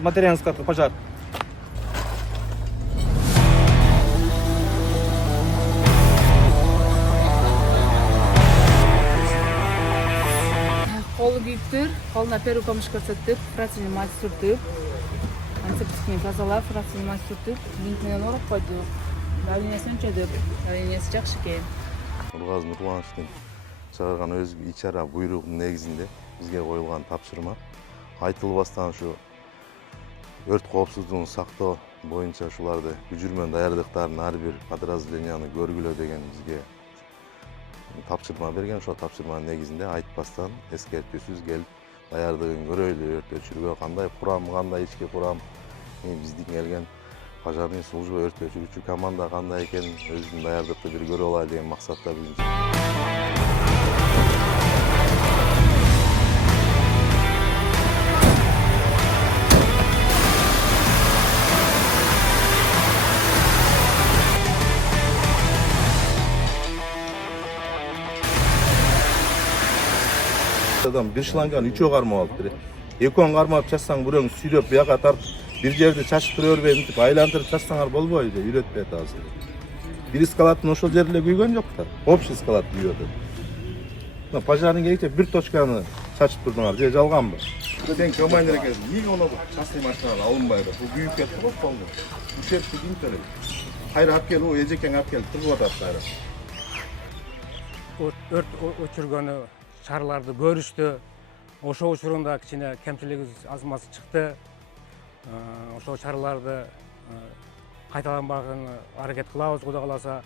Материальный склад, пожар. Қолы күйіптір, қолына первый помощь көрсеттік, фрацияны мать сүртіп, антисептикпен тазалап, фрацияны мать сүртіп, бинтменен орап қойдық. Давлениесін өлчөдік, давлениесі жақсы екен. Нұрғазы Нұрлановичтің шығарған өз ичара бұйрығының негізінде бізге қойылған тапсырма айтылбастан шу өрт қауіпсіздігін сақтау бойынша шуларды жүрмен даярдықтарын әрбір подразделенияны көргілеу деген бізге тапсырма берген. Ошол тапсырманын негизинде айтпастан эскертүүсүз келип даярдыгын көрөйлү, өрт өчүрүүгө кандай курам, кандай ички курам, биздин келген пожарный служба өрт өчүрүүчү команда кандай экенин өзүнүн даярдыкты бир көрүп алайлы деген максатта бүгүн. Adam bir şlangan 3'e karma alıp biri. Ekon karmap çatsan burun sürüp bir tart bir yerde çaştırıyor ve intip aylandırıp çatsanlar bol boyunca üretmeye tavsiye. Bir iskalatın oşul yerle güygen yok da. Общий iskalat büyüyordu. Pajarın gerekçe bir toçkanı çaçıp durdular diye jalgan mı? Ben komandire geldim. Niye ona bu çaslı maçlarına alınmaydı? Bu büyük etti bak oldu. Üşertti bin töre. Hayır hap gel o eceken hap gel. Tırgı odaktaydı. Өрт өчүргөнү шарларды көрүштү. Ошол учурунда кичине кемчилигибиз аз-маз чыкты. Ошол шарларды кайталанбагын аракет кылабыз, Кудай кааласа.